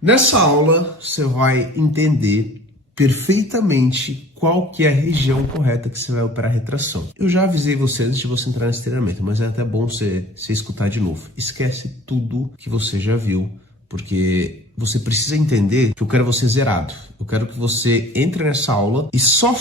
Nessa aula, você vai entender perfeitamente qual que é a região correta que você vai operar retração. Eu já avisei você antes de você entrar nesse treinamento, mas é até bom você escutar de novo. Esquece tudo que você já viu, porque você precisa entender que eu quero você zerado. Eu quero que você entre nessa aula e só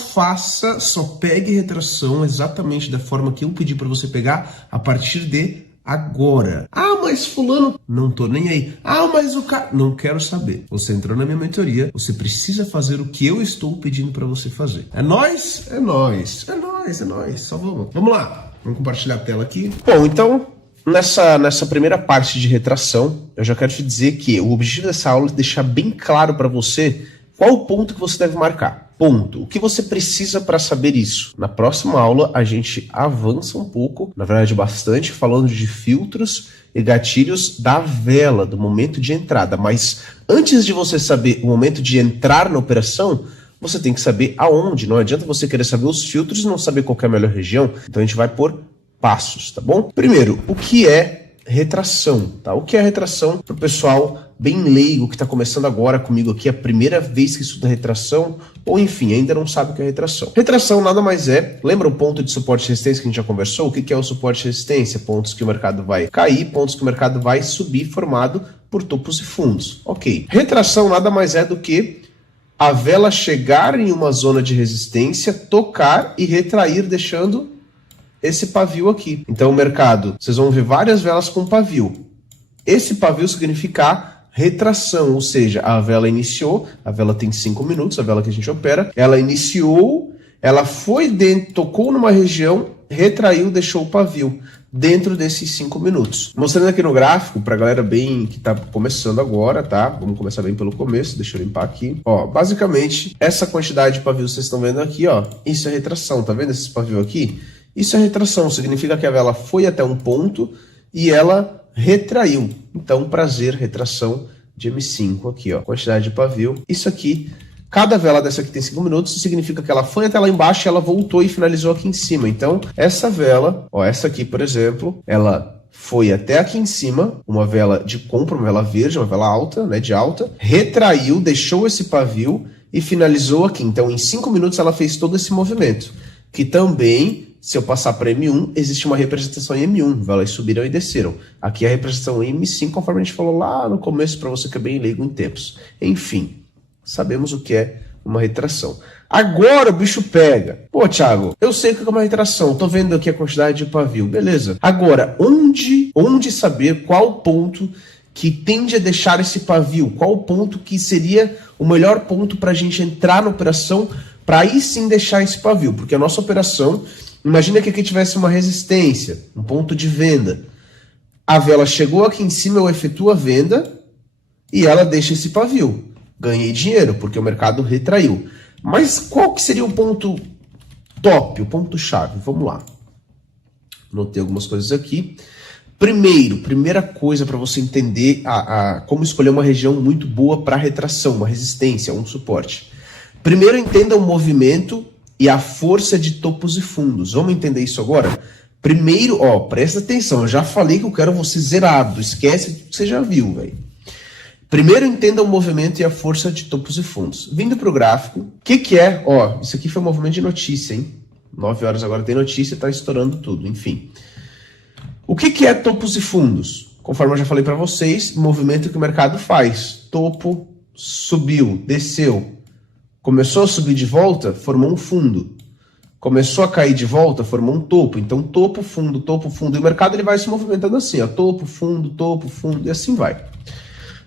pegue retração exatamente da forma que eu pedi para você pegar a partir de agora. Ah, mas fulano, não tô nem aí. Ah, mas o cara, não quero saber. Você entrou na minha mentoria, você precisa fazer o que eu estou pedindo para você fazer. É nóis? É nóis. É nóis, é nóis. Só vamos. Vamos lá. Vamos compartilhar a tela aqui. Bom, então, nessa primeira parte de retração, eu já quero te dizer que o objetivo dessa aula é deixar bem claro para você qual o ponto que você deve marcar. Ponto. O que você precisa para saber isso? Na próxima aula, a gente avança um pouco, na verdade bastante, falando de filtros e gatilhos da vela, do momento de entrada. Mas antes de você saber o momento de entrar na operação, você tem que saber aonde. Não adianta você querer saber os filtros e não saber qual é a melhor região. Então a gente vai por passos, tá bom? Primeiro, o que é retração, tá? O que é retração para o pessoal bem leigo que está começando agora comigo aqui, a primeira vez que estuda retração, ou enfim, ainda não sabe o que é retração. Retração nada mais é, lembra o ponto de suporte e resistência que a gente já conversou? O que é o suporte e resistência? Pontos que o mercado vai cair, pontos que o mercado vai subir, formado por topos e fundos. Ok. Retração nada mais é do que a vela chegar em uma zona de resistência, tocar e retrair, deixando esse pavio aqui. Então o mercado, vocês vão ver várias velas com pavio. Esse pavio significa retração, ou seja, a vela iniciou, a vela tem 5 minutos, a vela que a gente opera, ela iniciou, ela foi dentro, tocou numa região, retraiu, deixou o pavio dentro desses 5 minutos. Mostrando aqui no gráfico, pra galera bem que tá começando agora, tá? Vamos começar bem pelo começo, deixa eu limpar aqui. Ó, basicamente, essa quantidade de pavio que vocês estão vendo aqui, ó, isso é retração, tá vendo esses pavio aqui? Isso é retração, significa que a vela foi até um ponto e ela retraiu. Então, prazer, retração de M5 aqui, ó, quantidade de pavio. Isso aqui, cada vela dessa aqui tem 5 minutos, significa que ela foi até lá embaixo e ela voltou e finalizou aqui em cima. Então, essa vela, ó, essa aqui, por exemplo, ela foi até aqui em cima, uma vela de compra, uma vela verde, uma vela alta, né, de alta, retraiu, deixou esse pavio e finalizou aqui. Então, em 5 minutos ela fez todo esse movimento, que também, se eu passar para M1, existe uma representação em M1, velas subiram e desceram. Aqui a representação em M5, conforme a gente falou lá no começo, para você que é bem leigo em tempos. Enfim, sabemos o que é uma retração. Agora o bicho pega. Pô, Thiago, eu sei o que é uma retração, tô vendo aqui a quantidade de pavio, beleza. Agora, onde saber qual ponto que tende a deixar esse pavio? Qual o ponto que seria o melhor ponto para a gente entrar na operação, para aí sim deixar esse pavio? Porque a nossa operação, imagina que aqui tivesse uma resistência, um ponto de venda. A vela chegou aqui em cima, eu efetuo a venda e ela deixa esse pavio. Ganhei dinheiro, porque o mercado retraiu. Mas qual que seria o ponto top, o ponto-chave? Vamos lá. Notei algumas coisas aqui. Primeira coisa para você entender como escolher uma região muito boa para retração, uma resistência, um suporte. Primeiro, entenda o movimento e a força de topos e fundos. Vamos entender isso agora? Primeiro, ó, presta atenção, eu já falei que eu quero você zerado, esquece o que você já viu, velho. Primeiro, entenda o movimento e a força de topos e fundos. Vindo para o gráfico, o que é? Ó, isso aqui foi um movimento de notícia, hein? 9 horas agora tem notícia, tá estourando tudo, enfim. O que é topos e fundos? Conforme eu já falei para vocês, movimento que o mercado faz. Topo, subiu, desceu. Começou a subir de volta, formou um fundo. Começou a cair de volta, formou um topo. Então, topo, fundo, topo, fundo. E o mercado ele vai se movimentando assim, ó, topo, fundo, e assim vai.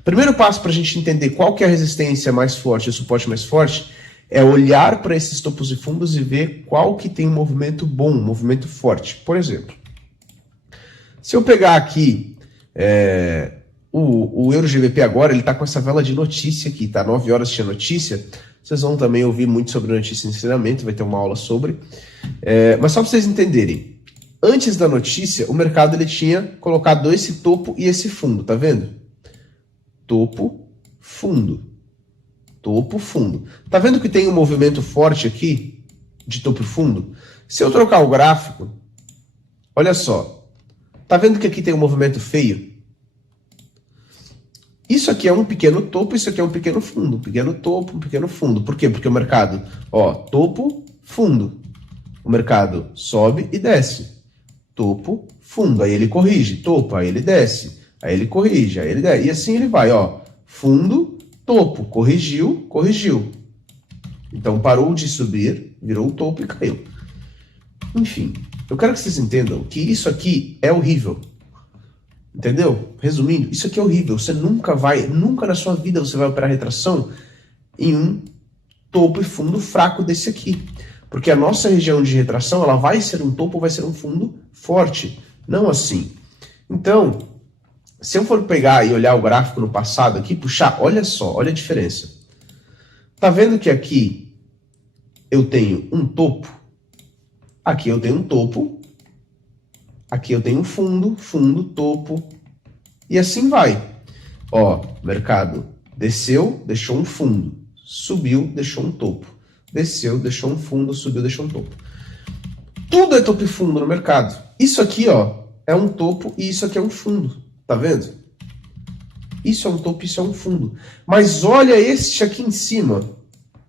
Primeiro passo para a gente entender qual que é a resistência mais forte e o suporte mais forte é olhar para esses topos e fundos e ver qual que tem um movimento bom, um movimento forte. Por exemplo, se eu pegar aqui o Euro GBP agora, ele está com essa vela de notícia aqui, tá? 9 horas tinha notícia. Vocês vão também ouvir muito sobre notícia e ensinamento, vai ter uma aula sobre. Mas só para vocês entenderem, antes da notícia, o mercado ele tinha colocado esse topo e esse fundo, tá vendo? Topo, fundo. Topo, fundo. Tá vendo que tem um movimento forte aqui, de topo e fundo? Se eu trocar o gráfico, olha só. Tá vendo que aqui tem um movimento feio? Isso aqui é um pequeno topo, isso aqui é um pequeno fundo. Um pequeno topo, um pequeno fundo. Por quê? Porque o mercado, ó, topo, fundo. O mercado sobe e desce. Topo, fundo. Aí ele corrige. Topo, aí ele desce. Aí ele corrige, aí ele desce. E assim ele vai, ó. Fundo, topo. Corrigiu, corrigiu. Então parou de subir, virou o topo e caiu. Enfim, eu quero que vocês entendam que isso aqui é horrível. Entendeu? Resumindo, isso aqui é horrível. Você nunca na sua vida você vai operar retração em um topo e fundo fraco desse aqui. Porque a nossa região de retração, ela vai ser um topo ou vai ser um fundo forte. Não assim. Então, se eu for pegar e olhar o gráfico no passado aqui, puxar, olha só, olha a diferença. Tá vendo que aqui eu tenho um topo? Aqui eu tenho um topo. Aqui eu tenho um fundo, fundo, topo, e assim vai. Ó, mercado desceu, deixou um fundo, subiu, deixou um topo. Desceu, deixou um fundo, subiu, deixou um topo. Tudo é topo e fundo no mercado. Isso aqui, ó, é um topo e isso aqui é um fundo. Tá vendo? Isso é um topo, isso é um fundo. Mas olha este aqui em cima,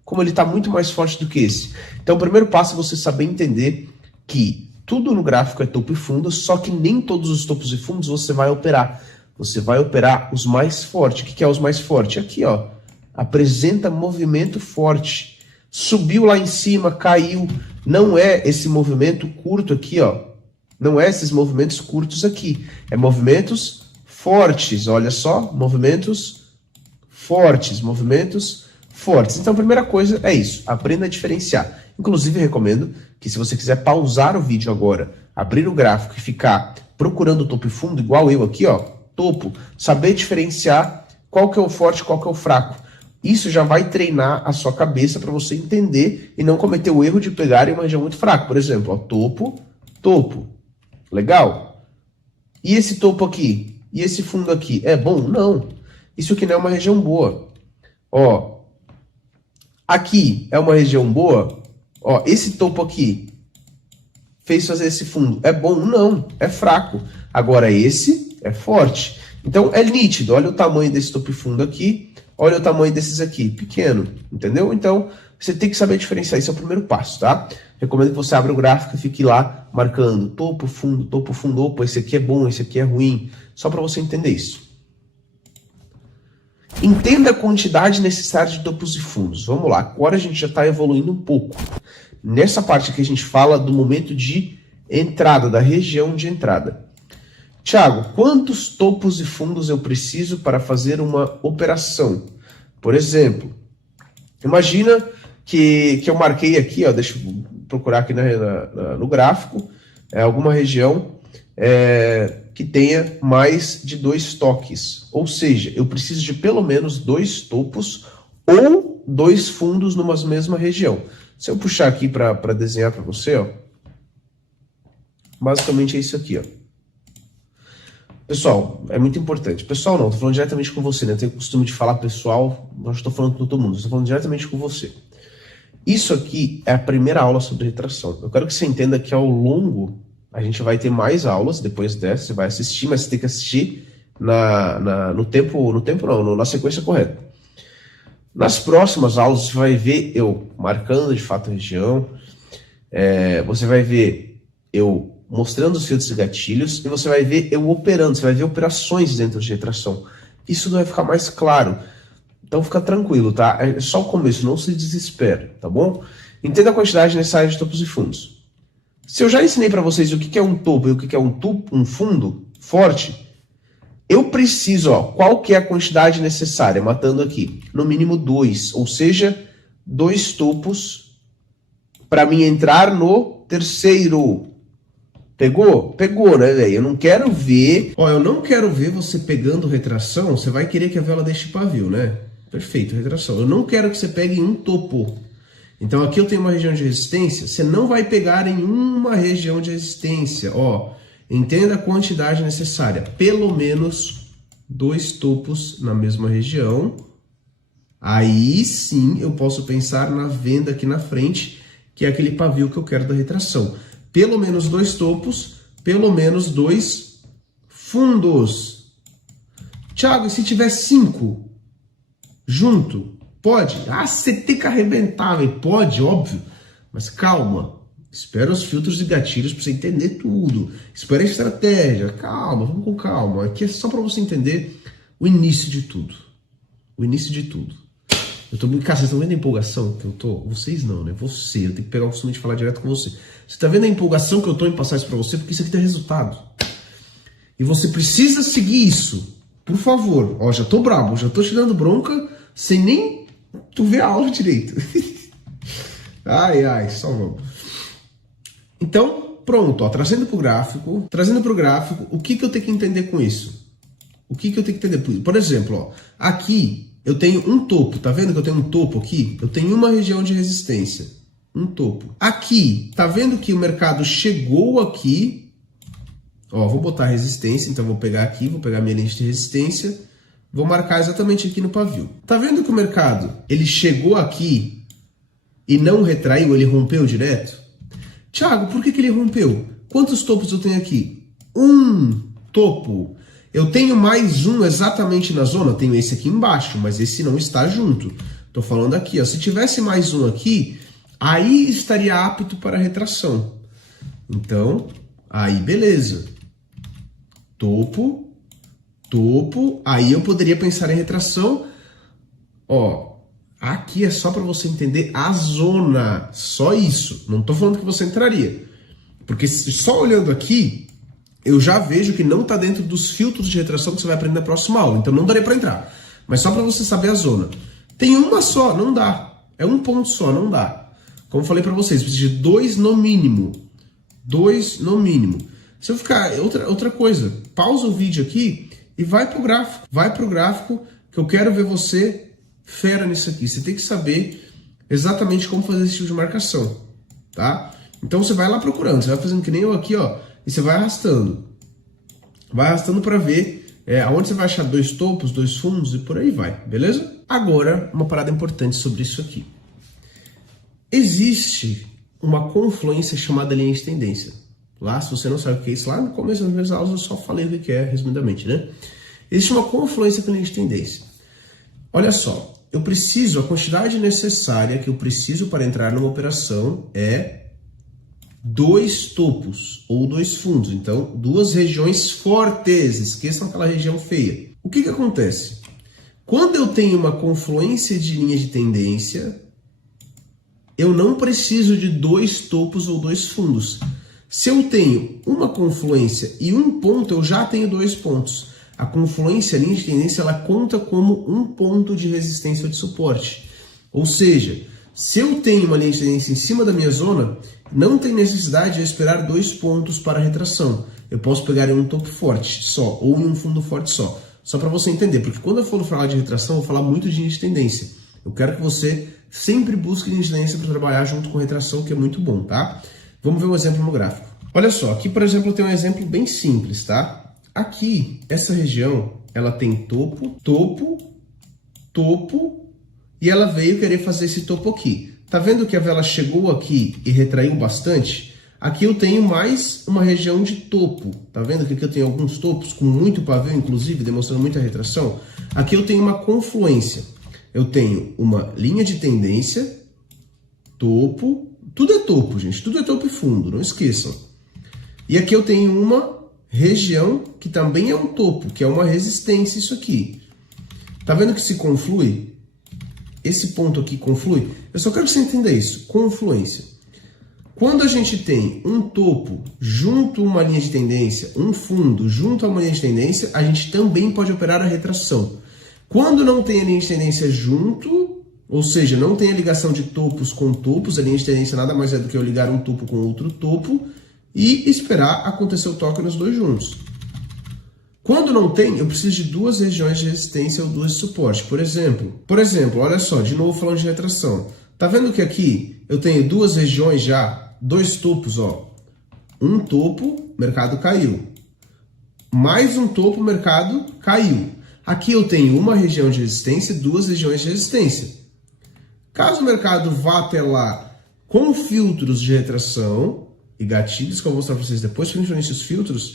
como ele está muito mais forte do que esse. Então o primeiro passo é você saber entender que tudo no gráfico é topo e fundo, só que nem todos os topos e fundos você vai operar. Você vai operar os mais fortes. O que é os mais fortes? Aqui, ó. Apresenta movimento forte. Subiu lá em cima, caiu. Não é esse movimento curto aqui, ó. Não é esses movimentos curtos aqui. É movimentos fortes. Olha só. Movimentos fortes. Movimentos fortes. Então a primeira coisa é isso. Aprenda a diferenciar. Inclusive, eu recomendo que se você quiser pausar o vídeo agora, abrir o gráfico e ficar procurando o topo e fundo, igual eu aqui, ó, topo, saber diferenciar qual que é o forte e qual que é o fraco. Isso já vai treinar a sua cabeça para você entender e não cometer o erro de pegar em uma região muito fraca. Por exemplo, ó, topo, topo. Legal? E esse topo aqui? E esse fundo aqui? É bom? Não. Isso aqui não é uma região boa. Ó, aqui é uma região boa? Ó, esse topo aqui fez fazer esse fundo. É bom? Não, é fraco. Agora esse é forte. Então é nítido. Olha o tamanho desse topo e fundo aqui. Olha o tamanho desses aqui. Pequeno. Entendeu? Então você tem que saber diferenciar. Esse é o primeiro passo, tá? Recomendo que você abra o gráfico e fique lá marcando topo, fundo, opa, esse aqui é bom, esse aqui é ruim. Só para você entender isso. Entenda a quantidade necessária de topos e fundos. Vamos lá, agora a gente já está evoluindo um pouco. Nessa parte aqui a gente fala do momento de entrada, da região de entrada. Thiago, quantos topos e fundos eu preciso para fazer uma operação? Por exemplo, imagina que eu marquei aqui, ó, deixa eu procurar aqui no gráfico, alguma região que tenha mais de 2 toques. Ou seja, eu preciso de pelo menos 2 topos ou 2 fundos numa mesma região. Se eu puxar aqui para desenhar para você, ó, basicamente é isso aqui, ó. Pessoal, é muito importante. Pessoal não, estou falando diretamente com você, né? Eu tenho o costume de falar pessoal, não estou falando com todo mundo, estou falando diretamente com você. Isso aqui é a primeira aula sobre retração. Eu quero que você entenda que ao longo a gente vai ter mais aulas depois dessa, você vai assistir, mas você tem que assistir na sequência correta. Nas próximas aulas você vai ver eu marcando de fato a região, você vai ver eu mostrando os filtros e gatilhos, e você vai ver eu operando, você vai ver operações dentro de retração. Isso vai ficar mais claro. Então fica tranquilo, tá? É só o começo, não se desespera, tá bom? Entenda a quantidade necessária de topos e fundos. Se eu já ensinei para vocês o que é um topo e o que é um fundo forte, eu preciso, ó, qual que é a quantidade necessária, matando aqui? No mínimo 2, ou seja, 2 topos para mim entrar no terceiro. Pegou? Pegou, né, velho? Eu não quero ver... Ó, eu não quero ver você pegando retração, você vai querer que a vela deixe pavio, né? Perfeito, retração. Eu não quero que você pegue em um topo. Então aqui eu tenho uma região de resistência, você não vai pegar em uma região de resistência, ó. Entenda a quantidade necessária. Pelo menos 2 topos na mesma região. Aí sim eu posso pensar na venda aqui na frente, que é aquele pavio que eu quero da retração. Pelo menos 2 topos, pelo menos 2 fundos. Thiago, e se tiver 5 junto, pode? Ah, você tem que arrebentar, véio. Pode, óbvio. Mas calma. Espera os filtros e gatilhos para você entender tudo. Espera a estratégia. Calma, vamos com calma. Aqui é só para você entender o início de tudo. O início de tudo. Eu tô muito... Cara, vocês estão vendo a empolgação que eu tô? Vocês não, né? Você. Eu tenho que pegar o costume de falar direto com você. Você tá vendo a empolgação que eu tô em passar isso para você? Porque isso aqui tem resultado. E você precisa seguir isso. Por favor. Ó, já tô brabo. Já tô te dando bronca sem nem tu ver a aula direito. Ai, só vamos. Então, pronto, ó, trazendo para o gráfico, o que eu tenho que entender com isso? O que eu tenho que entender com isso? Por exemplo, ó, aqui eu tenho um topo, tá vendo que eu tenho um topo aqui? Eu tenho uma região de resistência, um topo. Aqui, tá vendo que o mercado chegou aqui, ó, vou botar resistência, então vou pegar aqui, vou pegar minha linha de resistência, vou marcar exatamente aqui no pavio. Tá vendo que o mercado, ele chegou aqui e não retraiu, ele rompeu direto? Thiago, por que ele rompeu? Quantos topos eu tenho aqui? Um topo. Eu tenho mais um exatamente na zona? Eu tenho esse aqui embaixo, mas esse não está junto. Estou falando aqui, ó. Se tivesse mais um aqui, aí estaria apto para retração. Então, aí beleza. Topo, topo. Aí eu poderia pensar em retração. Ó. Aqui é só para você entender a zona, só isso. Não estou falando que você entraria. Porque só olhando aqui, eu já vejo que não está dentro dos filtros de retração que você vai aprender na próxima aula. Então não daria para entrar. Mas só para você saber a zona. Tem uma só, não dá. É um ponto só, não dá. Como eu falei para vocês, precisa de 2 no mínimo. 2 no mínimo. Se eu ficar... Outra coisa, pausa o vídeo aqui e vai para o gráfico. Vai para o gráfico que eu quero ver você... fera nisso aqui, você tem que saber exatamente como fazer esse tipo de marcação, tá? Então você vai lá procurando, você vai fazendo que nem eu aqui, ó, e você vai arrastando para ver aonde você vai achar 2 topos, 2 fundos e por aí vai, beleza? Agora, uma parada importante sobre isso aqui. Existe uma confluência chamada linha de tendência. Lá, se você não sabe o que é isso, lá no começo das minhas aulas eu só falei o que é, resumidamente, né? Existe uma confluência com linha de tendência. Olha só, a quantidade necessária que eu preciso para entrar numa operação é 2 topos ou 2 fundos. Então, 2 regiões fortes, esqueçam aquela região feia. O que acontece? Quando eu tenho uma confluência de linhas de tendência, eu não preciso de 2 topos ou 2 fundos. Se eu tenho uma confluência e um ponto, eu já tenho 2 pontos. A confluência, a linha de tendência, ela conta como um ponto de resistência ou de suporte. Ou seja, se eu tenho uma linha de tendência em cima da minha zona, não tem necessidade de eu esperar 2 pontos para a retração. Eu posso pegar em um topo forte só, ou em um fundo forte só. Só para você entender, porque quando eu for falar de retração, eu vou falar muito de linha de tendência. Eu quero que você sempre busque linha de tendência para trabalhar junto com retração, que é muito bom, tá? Vamos ver um exemplo no gráfico. Olha só, aqui, por exemplo, eu tenho um exemplo bem simples, tá? Aqui, essa região, ela tem topo, topo, topo, e ela veio querer fazer esse topo aqui. Tá vendo que a vela chegou aqui e retraiu bastante? Aqui eu tenho mais uma região de topo. Tá vendo que aqui eu tenho alguns topos com muito pavio, inclusive, demonstrando muita retração? Aqui eu tenho uma confluência. Eu tenho uma linha de tendência, topo, tudo é topo, gente, tudo é topo e fundo, não esqueçam. E aqui eu tenho uma região que também é um topo, que é uma resistência, isso aqui. Tá vendo que se conflui? Esse ponto aqui conflui? Eu só quero que você entenda isso, confluência. Quando a gente tem um topo junto a uma linha de tendência, um fundo junto a uma linha de tendência, a gente também pode operar a retração. Quando não tem a linha de tendência junto, ou seja, não tem a ligação de topos com topos, a linha de tendência nada mais é do que eu ligar um topo com outro topo, e esperar acontecer o toque nos 2 juntos. Quando não tem, eu preciso de 2 regiões de resistência ou 2 de suporte. Por exemplo, olha só, de novo falando de retração. Tá vendo que aqui eu tenho 2 regiões já, 2 topos, ó. Um topo, mercado caiu. Mais um topo, mercado caiu. Aqui eu tenho uma região de resistência e 2 regiões de resistência. Caso o mercado vá até lá com filtros de retração e gatilhos, que eu vou mostrar para vocês depois, principalmente os filtros,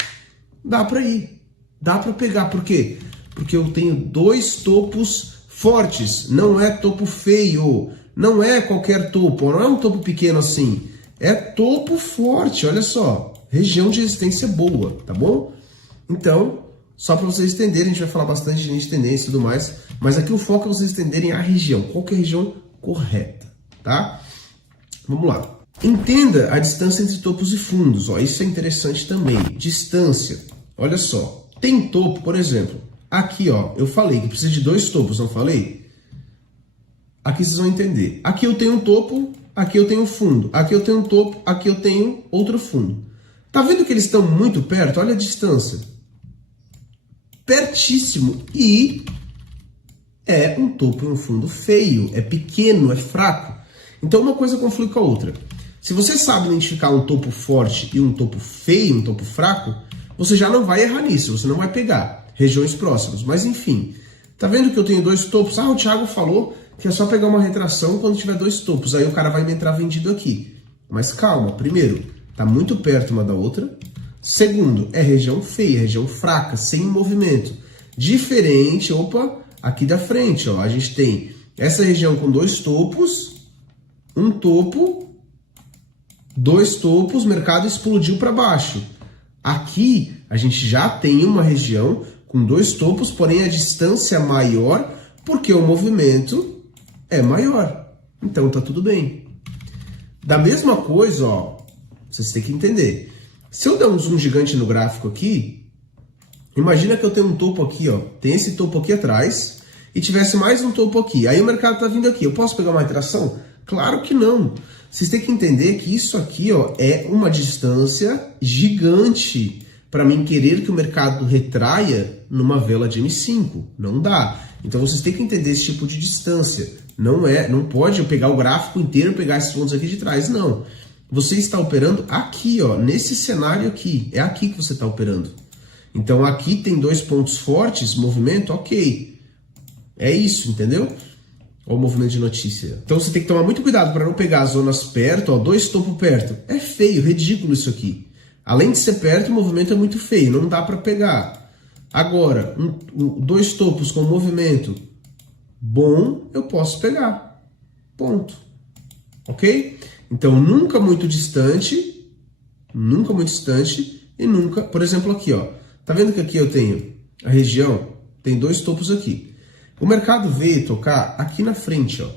dá para ir. Dá para pegar. Por quê? Porque eu tenho dois topos fortes, não é topo feio, não é qualquer topo, não é um topo pequeno assim, é topo forte, olha só, região de resistência boa, tá bom? Então, só para vocês entenderem, a gente vai falar bastante de tendência e tudo mais, mas aqui o foco é vocês entenderem a região, qual que é a região correta, tá? Vamos lá. Entenda a distância entre topos e fundos, ó, isso é interessante também. Distância, olha só, tem topo, por exemplo, aqui ó, eu falei que precisa de dois topos, não falei? Aqui vocês vão entender. Aqui eu tenho um topo, aqui eu tenho um fundo, aqui eu tenho um topo, aqui eu tenho outro fundo. Tá vendo que eles estão muito perto? Olha a distância. Pertíssimo. E é um topo e um fundo feio, é pequeno, é fraco. Então uma coisa conflui com a outra. Se você sabe identificar um topo forte e um topo feio, um topo fraco, você já não vai errar nisso, você não vai pegar regiões próximas. Mas enfim, tá vendo que eu tenho dois topos? Ah, o Thiago falou que é só pegar uma retração quando tiver dois topos, aí o cara vai me entrar vendido aqui. Mas calma, primeiro, tá muito perto uma da outra. Segundo, é região feia, região fraca, sem movimento. Diferente, opa, aqui da frente, ó, a gente tem essa região com dois topos, um topo, dois topos, mercado explodiu para baixo. Aqui a gente já tem uma região com dois topos, porém a distância maior, porque o movimento é maior. Então tá tudo bem. Da mesma coisa, ó, vocês têm que entender. Se eu der um zoom gigante no gráfico aqui, imagina que eu tenho um topo aqui, ó, tem esse topo aqui atrás e tivesse mais um topo aqui. Aí o mercado tá vindo aqui. Eu posso pegar uma retração? Claro que não. Vocês têm que entender que isso aqui, ó, é uma distância gigante para mim querer que o mercado retraia numa vela de M5. Não dá. Então vocês têm que entender esse tipo de distância. Não pode eu pegar o gráfico inteiro e pegar esses pontos aqui de trás, não. Você está operando aqui, ó, nesse cenário aqui. É aqui que você está operando. Então aqui tem dois pontos fortes, movimento, ok. É isso, entendeu? Olha o movimento de notícia. Então você tem que tomar muito cuidado para não pegar as zonas perto, ó, dois topos perto. É feio, ridículo isso aqui. Além de ser perto, o movimento é muito feio, não dá para pegar. Agora, dois topos com movimento bom, eu posso pegar. Ponto. Ok? Então, nunca muito distante e nunca, por exemplo, aqui, ó. Tá vendo que aqui eu tenho a região, tem dois topos aqui. O mercado veio tocar aqui na frente, ó.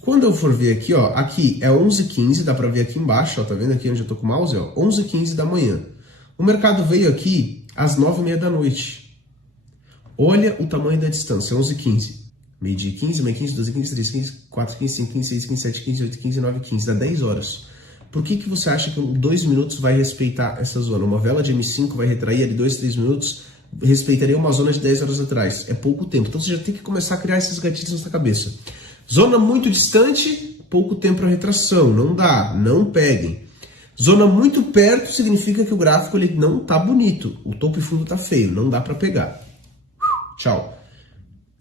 Quando eu for ver aqui, ó, aqui é 11h15, dá para ver aqui embaixo, ó, tá vendo aqui onde eu tô com o mouse, ó, 11h15 da manhã. O mercado veio aqui às 9h30 da noite. Olha o tamanho da distância, 11h15. Meio-dia 15, meio 15, 12, 15, 13, 15, 4, 15, 5, 15, 6, 15, 7, 15, 8, 15, 9, 15, dá 10 horas. Por que você acha que em 2 minutos vai respeitar essa zona? Uma vela de M5 vai retrair ali 2, 3 minutos, respeitaria uma zona de 10 horas atrás. É pouco tempo. Então você já tem que começar a criar esses gatilhos na sua cabeça. Zona muito distante, pouco tempo para retração. Não dá, não peguem. Zona muito perto significa que o gráfico ele não tá bonito. O topo e fundo tá feio, não dá para pegar. Tchau.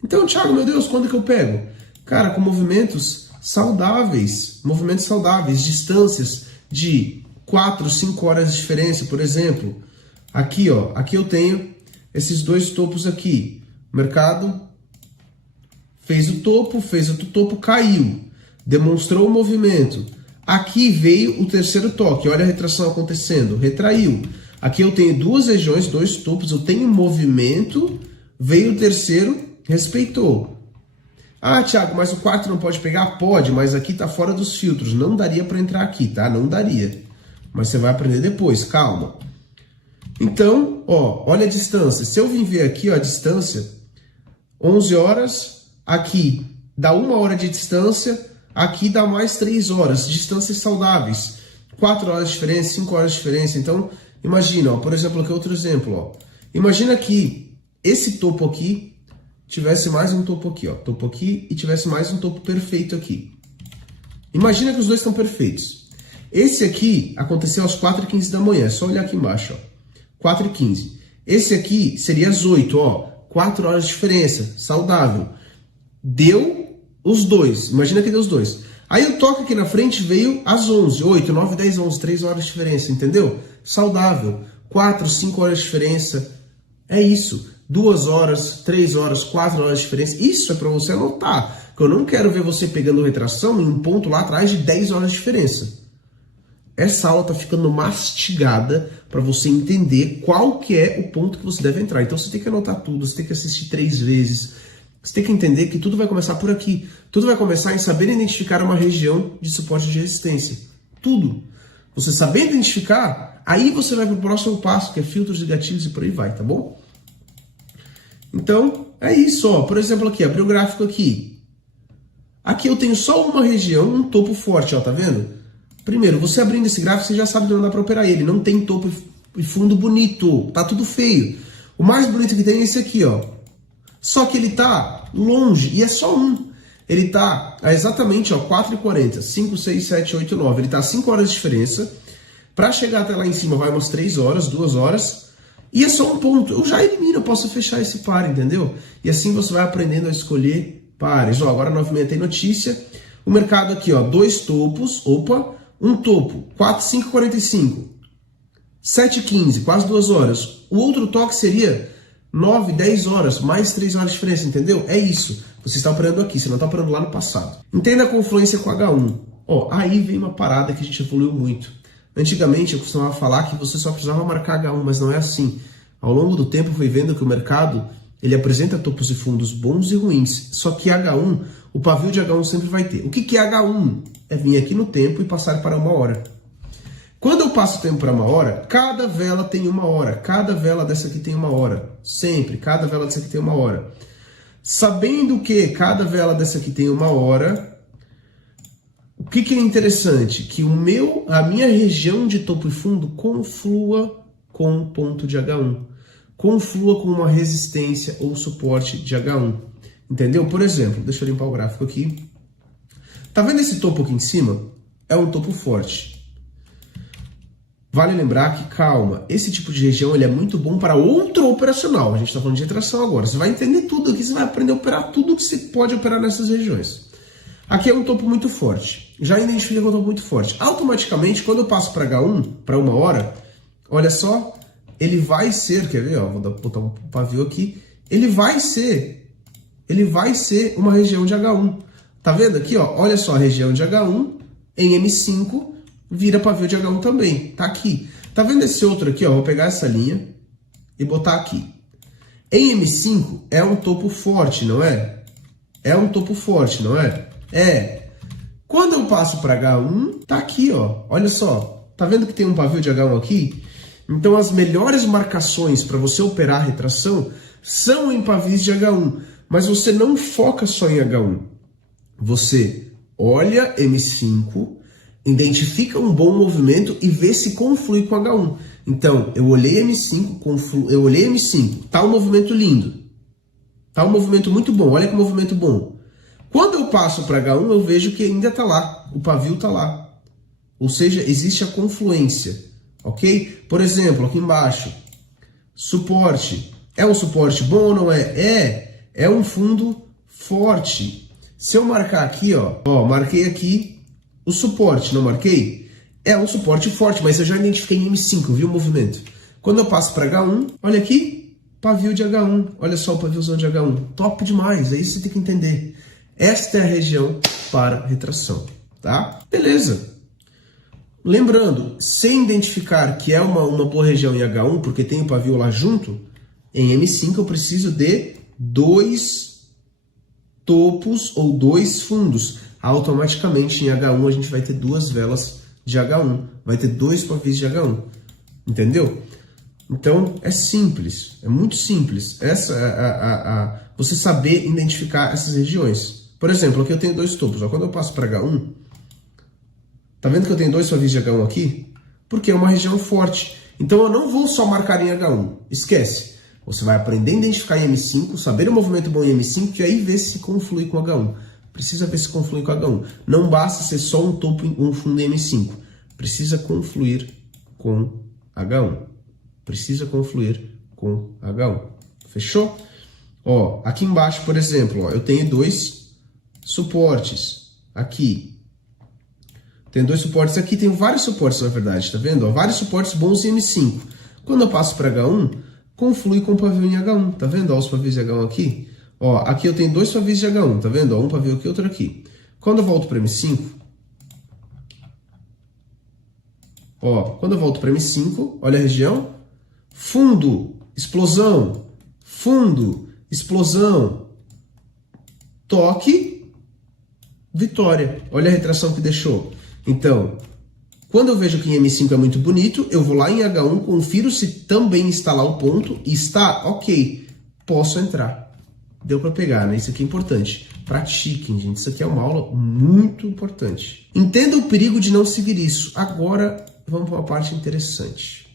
Então, Thiago, meu Deus, quando que eu pego? Cara, com movimentos saudáveis, distâncias de 4, 5 horas de diferença, por exemplo. Aqui, ó, aqui eu tenho esses dois topos aqui. O mercado fez o topo, fez outro topo, caiu. Demonstrou o movimento. Aqui veio o terceiro toque, olha a retração acontecendo, retraiu. Aqui eu tenho duas regiões, dois topos, eu tenho movimento, veio o terceiro, respeitou. Ah, Thiago, mas o quarto não pode pegar? Pode, mas aqui tá fora dos filtros. Não daria para entrar aqui, tá? Não daria. Mas você vai aprender depois, calma. Então, ó, olha a distância. Se eu vim ver aqui, ó, a distância, 11 horas, aqui dá 1 hora de distância, aqui dá mais 3 horas. Distâncias saudáveis. 4 horas de diferença, 5 horas de diferença. Então, imagina, ó, por exemplo, aqui outro exemplo, ó. Imagina que esse topo aqui tivesse mais um topo aqui, ó, topo aqui, e tivesse mais um topo perfeito aqui. Imagina que os dois estão perfeitos. Esse aqui aconteceu às 4h15 da manhã, é só olhar aqui embaixo, ó, 4h15. Esse aqui seria às 8, ó, 4 horas de diferença, saudável. Deu os dois, imagina que deu os dois. Aí o toque aqui na frente veio às 11, 8, 9, 10, 11, 3 horas de diferença, entendeu? Saudável, 4, 5 horas de diferença. É isso. 2 horas, 3 horas, 4 horas de diferença. Isso é para você anotar. Porque eu não quero ver você pegando retração em um ponto lá atrás de 10 horas de diferença. Essa aula está ficando mastigada para você entender qual que é o ponto que você deve entrar. Então você tem que anotar tudo, você tem que assistir 3 vezes. Você tem que entender que tudo vai começar por aqui. Tudo vai começar em saber identificar uma região de suporte de resistência. Tudo. Você saber identificar, aí você vai para o próximo passo, que é filtros de gatilhos e por aí vai, tá bom? Então, é isso, ó. Por exemplo, aqui, abri o gráfico aqui. Aqui eu tenho só uma região, um topo forte, ó, tá vendo? Primeiro, você abrindo esse gráfico, você já sabe de onde dá para operar ele. Não tem topo e fundo bonito, tá tudo feio. O mais bonito que tem é esse aqui, ó. Só que ele tá longe, e é só um. Ele tá a exatamente, ó, 4h40, 5, 6, 7, 8, 9. Ele tá a 5 horas de diferença. Para chegar até lá em cima vai umas 3 horas, 2 horas. E é só um ponto. Eu já elimino, eu posso fechar esse par, entendeu? E assim você vai aprendendo a escolher pares. Ó, agora 9h30 tem notícia. O mercado aqui, ó, 2 topos. Opa, um topo, 4, 5, 45. 7h15, quase 2 horas. O outro toque seria 9, 10 horas, mais 3 horas de diferença, entendeu? É isso. Você está operando aqui, você não está operando lá no passado. Entenda a confluência com H1. Ó, aí vem uma parada que a gente evoluiu muito. Antigamente eu costumava falar que você só precisava marcar H1, mas não é assim. Ao longo do tempo fui vendo que o mercado ele apresenta topos e fundos bons e ruins. Só que H1, o pavio de H1 sempre vai ter. O que é H1? É vir aqui no tempo e passar para 1 hora. Quando eu passo o tempo para 1 hora, cada vela tem 1 hora. Cada vela dessa aqui tem 1 hora. Sempre, cada vela dessa aqui tem 1 hora. Sabendo que cada vela dessa aqui tem 1 hora... O que é interessante? Que a minha região de topo e fundo conflua com o ponto de H1. Conflua com uma resistência ou suporte de H1. Entendeu? Por exemplo, deixa eu limpar o gráfico aqui. Tá vendo esse topo aqui em cima? É um topo forte. Vale lembrar que, calma, esse tipo de região ele é muito bom para outro operacional. A gente está falando de retração agora. Você vai entender tudo aqui, você vai aprender a operar tudo que você pode operar nessas regiões. Aqui é um topo muito forte. Já identifiquei que é um topo muito forte. Automaticamente, quando eu passo para H1, para 1 hora, olha só, ele vai ser, quer ver? Ó, vou botar um pavio aqui. Ele vai ser uma região de H1. Tá vendo aqui? Ó, olha só, a região de H1 em M5 vira pavio de H1 também. Tá aqui. Tá vendo esse outro aqui? Ó, vou pegar essa linha e botar aqui. Em M5 é um topo forte, não é? É um topo forte, não é? É. Quando eu passo para H1, tá aqui, ó. Olha só. Tá vendo que tem um pavio de H1 aqui? Então as melhores marcações para você operar a retração são em pavios de H1. Mas você não foca só em H1. Você olha M5, identifica um bom movimento e vê se conflui com H1. Então, eu olhei M5, tá um movimento lindo. Tá um movimento muito bom, olha que movimento bom. Quando eu passo para H1, eu vejo que ainda está lá, o pavio está lá. Ou seja, existe a confluência, ok? Por exemplo, aqui embaixo, suporte. É um suporte bom ou não é? É um fundo forte. Se eu marcar aqui, ó, marquei aqui o suporte, não marquei? É um suporte forte, mas eu já identifiquei em M5, viu o movimento? Quando eu passo para H1, olha aqui, pavio de H1. Olha só o paviozão de H1. Top demais, é isso que você tem que entender. Esta é a região para retração, tá? Beleza. Lembrando, sem identificar que é uma boa região em H1, porque tem o pavio lá junto, em M5 eu preciso de 2 topos ou 2 fundos. Automaticamente em H1 a gente vai ter 2 velas de H1, vai ter 2 pavios de H1, entendeu? Então é simples, é muito simples você saber identificar essas regiões. Por exemplo, aqui eu tenho 2 topos, ó. Quando eu passo para H1, tá vendo que eu tenho 2 pavios de H1 aqui? Porque é uma região forte. Então eu não vou só marcar em H1, esquece. Você vai aprender a identificar em M5, saber o movimento bom em M5 e aí ver se conflui com H1. Precisa ver se conflui com H1. Não basta ser só um topo, um fundo em M5. Precisa confluir com H1. Precisa confluir com H1. Fechou? Ó, aqui embaixo, por exemplo, ó, eu tenho 2 suportes aqui. Tem 2 suportes aqui, tem vários suportes na verdade, tá vendo? Ó, vários suportes bons em M5. Quando eu passo para H1, conflui com o pavio em H1, tá vendo? Ó, os pavios de H1 aqui. Ó, aqui eu tenho 2 pavios de H1, tá vendo? Ó, um pavio aqui, outro aqui. Quando eu volto para M5, ó, quando eu volto para M5, olha a região, fundo, explosão, fundo, explosão, toque, vitória. Olha a retração que deixou. Então, quando eu vejo que em M5 é muito bonito, eu vou lá em H1, confiro se também está lá o ponto, e está, ok, posso entrar. Deu para pegar, né? Isso aqui é importante. Pratiquem, gente. Isso aqui é uma aula muito importante. Entenda o perigo de não seguir isso. Agora, vamos para uma parte interessante.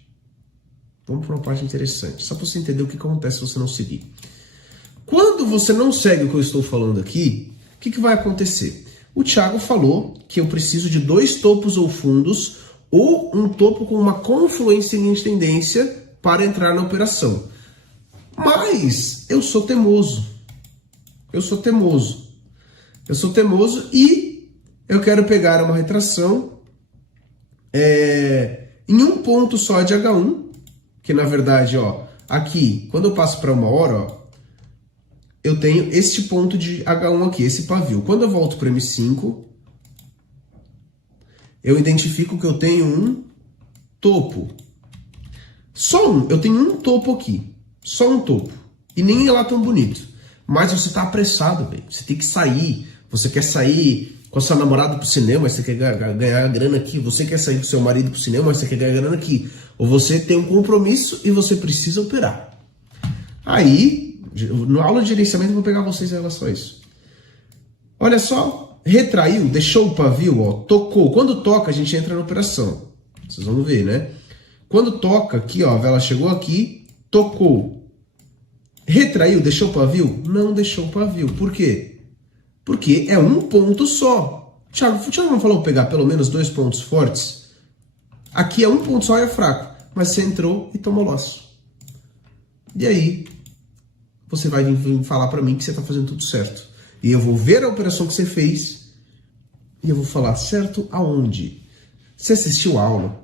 Só para você entender o que acontece se você não seguir. Quando você não segue o que eu estou falando aqui, o que vai acontecer? O Thiago falou que eu preciso de 2 topos ou fundos ou um topo com uma confluência em linha de tendência para entrar na operação. Mas eu sou teimoso. Eu sou teimoso e eu quero pegar uma retração em um ponto só de H1, que na verdade, ó, aqui, quando eu passo para 1 hora, ó, eu tenho este ponto de H1 aqui, esse pavio. Quando eu volto para M5, eu identifico que eu tenho um topo. Só um, eu tenho um topo aqui, só um topo. E nem é lá tão bonito. Mas você tá apressado, velho. Você tem que sair. Você quer sair com a sua namorada pro cinema, mas você quer ganhar grana aqui. Você quer sair com seu marido pro cinema, mas você quer ganhar grana aqui. Ou você tem um compromisso e você precisa operar. Aí, na aula de gerenciamento, eu vou pegar vocês em relação a isso. Olha só. Retraiu, deixou o pavio, ó, tocou. Quando toca, a gente entra na operação. Vocês vão ver, né? Quando toca aqui, ó, a vela chegou aqui, tocou. Retraiu, deixou o pavio? Não deixou o pavio. Por quê? Porque é um ponto só. Thiago não falou pegar pelo menos 2 pontos fortes? Aqui é um ponto só e é fraco. Mas você entrou e tomou laço. E aí, você vai vir falar para mim que você está fazendo tudo certo. E eu vou ver a operação que você fez e eu vou falar certo aonde? Você assistiu a aula?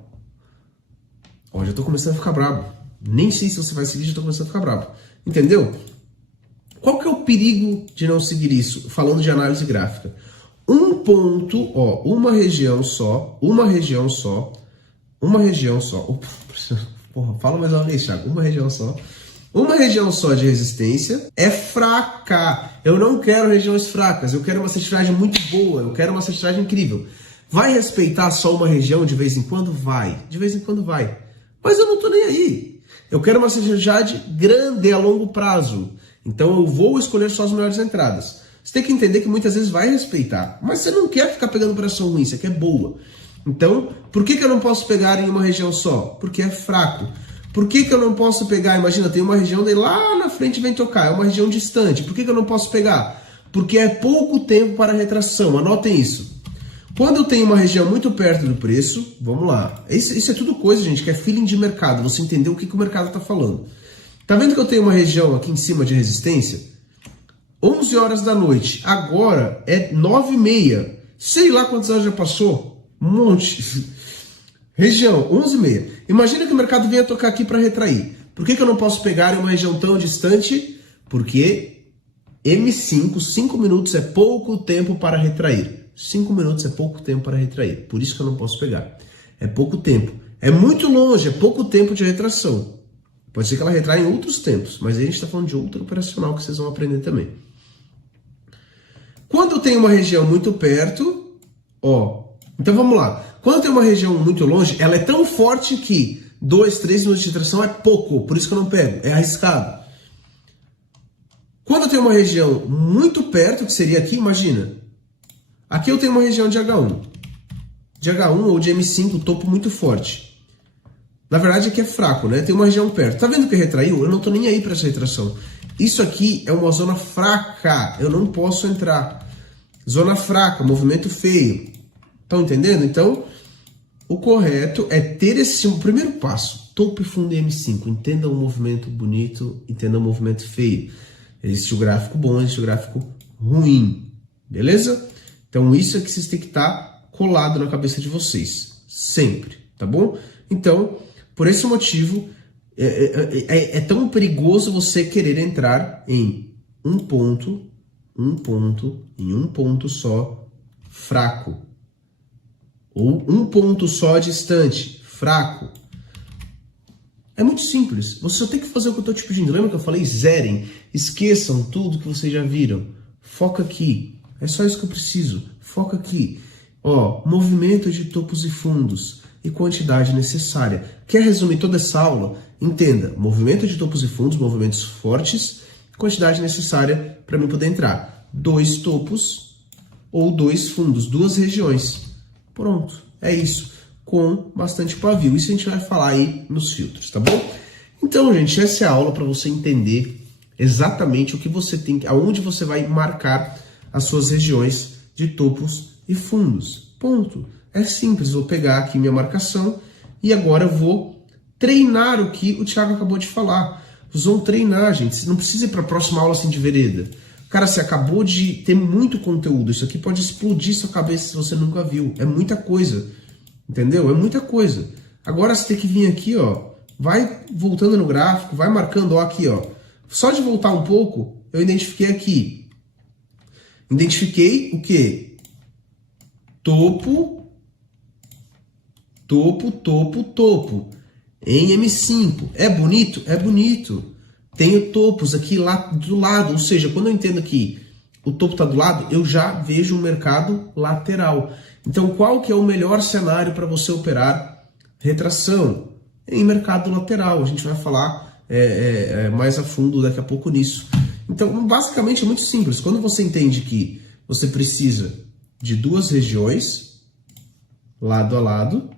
Ó, já estou começando a ficar bravo. Nem sei se você vai seguir, já estou começando a ficar bravo. Entendeu? Qual que é o perigo de não seguir isso? Falando de análise gráfica. Um ponto, ó, uma região só. Porra, fala mais uma vez, Thiago. Uma região só de resistência é fraca. Eu não quero regiões fracas. Eu quero uma certidade muito boa. Eu quero uma certidade incrível. Vai respeitar só uma região de vez em quando? Vai. De vez em quando vai. Mas eu não tô nem aí. Eu quero uma certidade grande a longo prazo. Então eu vou escolher só as melhores entradas. Você tem que entender que muitas vezes vai respeitar. Mas você não quer ficar pegando operação ruim, você quer boa. Então, por que eu não posso pegar em uma região só? Porque é fraco. Por que eu não posso pegar? Imagina, tem uma região, daí lá na frente vem tocar. É uma região distante. Por que eu não posso pegar? Porque é pouco tempo para retração. Anotem isso. Quando eu tenho uma região muito perto do preço, vamos lá. Isso é tudo coisa, gente, que é feeling de mercado. Você entender o que o mercado está falando. Tá vendo que eu tenho uma região aqui em cima de resistência? 11 horas da noite. Agora é 9h30. Sei lá quantas horas já passou. Um monte. Região, 11h30. Imagina que o mercado venha tocar aqui para retrair. Por que eu não posso pegar em uma região tão distante? Porque M5, 5 minutos é pouco tempo para retrair. 5 minutos é pouco tempo para retrair. Por isso que eu não posso pegar. É pouco tempo. É muito longe, é pouco tempo de retração. Pode ser que ela retraia em outros tempos, mas aí a gente está falando de outro operacional que vocês vão aprender também. Quando eu tenho uma região muito perto, ó. Então vamos lá. Quando eu tenho uma região muito longe, ela é tão forte que 2, 3 minutos de retração é pouco. Por isso que eu não pego. É arriscado. Quando eu tenho uma região muito perto, que seria aqui, imagina. Aqui eu tenho uma região de H1. De H1 ou de M5, topo muito forte. Na verdade aqui é fraco, né? Tem uma região perto. Tá vendo que retraiu? Eu não tô nem aí para essa retração. Isso aqui é uma zona fraca. Eu não posso entrar. Zona fraca, movimento feio. Estão entendendo? Então, o correto é ter esse primeiro passo. Topo e fundo em M5. Entenda o movimento bonito, entenda o movimento feio. Existe o gráfico bom, existe o gráfico ruim. Beleza? Então, isso é que vocês têm que estar colado na cabeça de vocês. Sempre, tá bom? Então, por esse motivo, É tão perigoso você querer entrar em um ponto só, fraco. Ou um ponto só distante, fraco. É muito simples. Você só tem que fazer o que eu estou te pedindo. Lembra que eu falei? Zerem. Esqueçam tudo que vocês já viram. Foca aqui. É só isso que eu preciso. Foca aqui. Ó, movimento de topos e fundos e quantidade necessária. Quer resumir toda essa aula? Entenda. Movimento de topos e fundos, movimentos fortes, quantidade necessária para mim poder entrar. 2 topos ou 2 fundos, 2 regiões. Pronto. É isso. Com bastante pavio. Isso a gente vai falar aí nos filtros, tá bom? Então, gente, essa é a aula para você entender exatamente o que você tem, aonde você vai marcar as suas regiões de topos e fundos. Ponto. É simples, vou pegar aqui minha marcação e agora eu vou treinar o que o Thiago acabou de falar. Vocês vão treinar, gente. Você não precisa ir para a próxima aula assim de vereda. Cara, você acabou de ter muito conteúdo. Isso aqui pode explodir sua cabeça se você nunca viu. É muita coisa. Entendeu? É muita coisa. Agora você tem que vir aqui, ó. Vai voltando no gráfico, vai marcando, ó, aqui, ó. Só de voltar um pouco, eu identifiquei aqui. Identifiquei o quê? Topo, topo, topo, topo. Em M5. É bonito? É bonito. Tenho topos aqui lá do lado. Ou seja, quando eu entendo que o topo está do lado, eu já vejo um mercado lateral. Então, qual que é o melhor cenário para você operar retração? Em mercado lateral. A gente vai falar mais a fundo daqui a pouco nisso. Então, basicamente é muito simples. Quando você entende que você precisa de 2 regiões, lado a lado,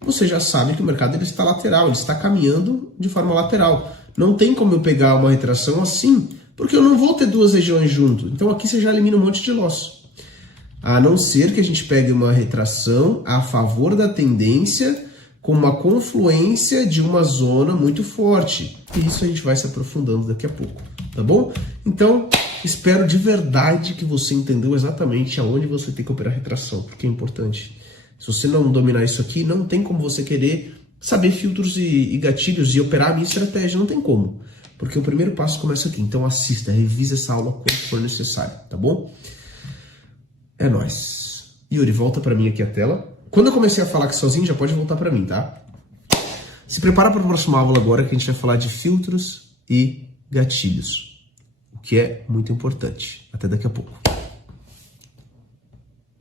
você já sabe que o mercado ele está lateral, ele está caminhando de forma lateral. Não tem como eu pegar uma retração assim, porque eu não vou ter 2 regiões junto. Então aqui você já elimina um monte de loss. A não ser que a gente pegue uma retração a favor da tendência com uma confluência de uma zona muito forte. E isso a gente vai se aprofundando daqui a pouco, tá bom? Então, espero de verdade que você entendeu exatamente aonde você tem que operar retração, porque é importante. Se você não dominar isso aqui, não tem como você querer saber filtros e gatilhos e operar a minha estratégia, não tem como. Porque o primeiro passo começa aqui. Então assista, revise essa aula quando for necessário, tá bom? É nóis. Yuri, volta pra mim aqui a tela. Quando eu comecei a falar aqui sozinho, já pode voltar pra mim, tá? Se prepara para a próxima aula agora que a gente vai falar de filtros e gatilhos, o que é muito importante. Até daqui a pouco.